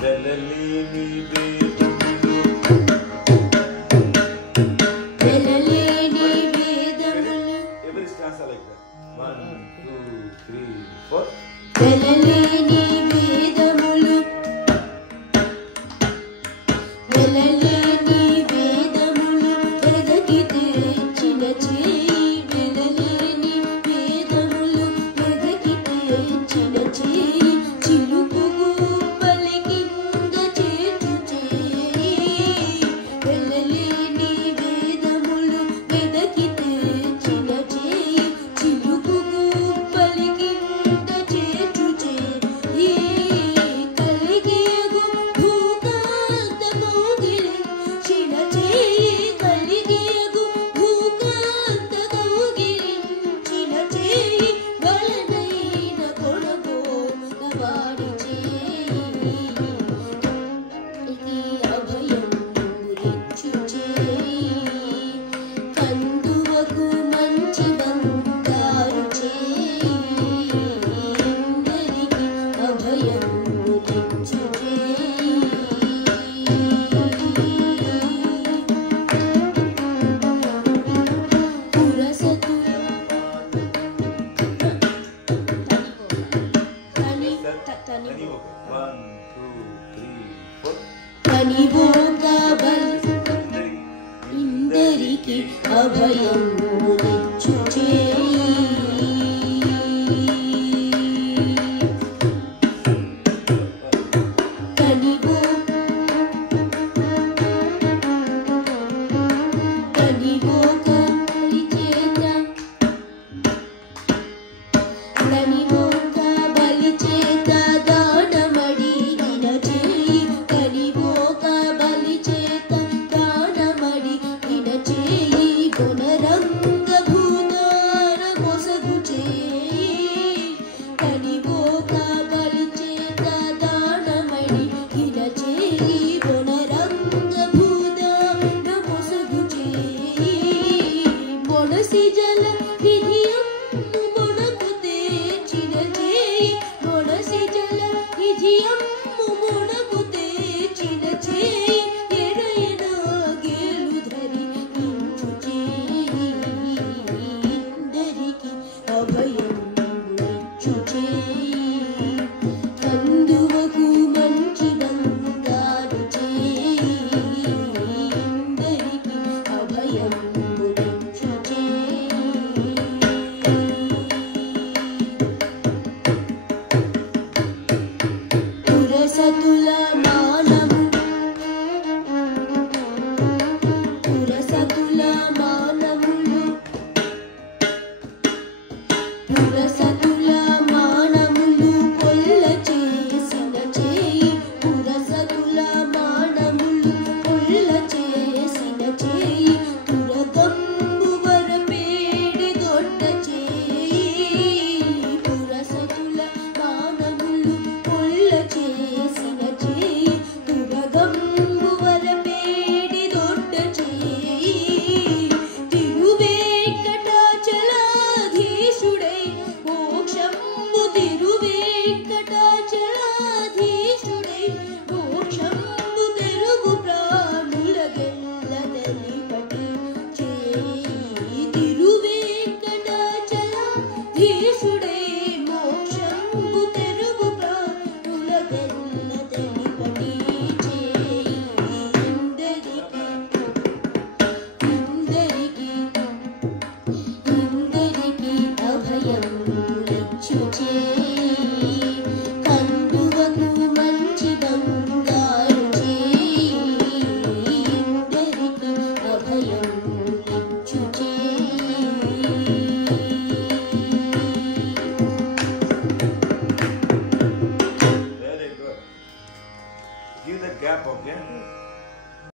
వెలలేని వేదములు వెలలేని వేదములు ఎవరి స్టాన్స్ లైక్ దట్ 1 2 3 4 వెలలేని వేదములు వెలలేని వేదములు వెదకి తెచ్చిన చేయి వెలలేని వేదములు వెదకి తెచ్చిన చేయి చిలుకుగు పలికింద చేర్చు చేయి వెలలేని వేదములు వెదకి తెచ్చిన చేయి చిలుకుగు పలికింద చేర్చు చేయి కలిగేగు భూకాంత కౌగిలించిన చేయి కలిగేగు భూకాంత కౌగిలించిన చేయి బలనైన కొనబోన వాడి చేయి ఇది అభయం గురిచ్చు చేయి కందువకు మంచి బంగారు చేయి ఇందరికి అభయం గురిచ్చు చేయి పురసతు Tani okay 1 2 3 4 కనివోగా ఇందరికి అభయం గురిచ్చు చేయి కనివో కనివోగా బలిచేత కనివోగా బలిచేత దానమడిగిన చేయి కనివోగా బలిచేత దానమడిగిన చేయి గుణరంగ భూతార మొసగు చేయి కనివోగా బలిచేత దానమడిగిన చేయి గుణరంగ భూతార మొసగు చేయి మొనసి జల విధియమ్ము మొనకు తెచ్చిన చేయి మొనసి జల విధియమ్ము మొనకు తెచ్చిన చేయి ఎడయన గేలు ధరించు చేయి ఇందరికి అభయం గురిచ్చు చేయి కందువకు మంచి బంగారు చేయి ఇందరికి అభయం గురిచ్చు చేయి పురసతుల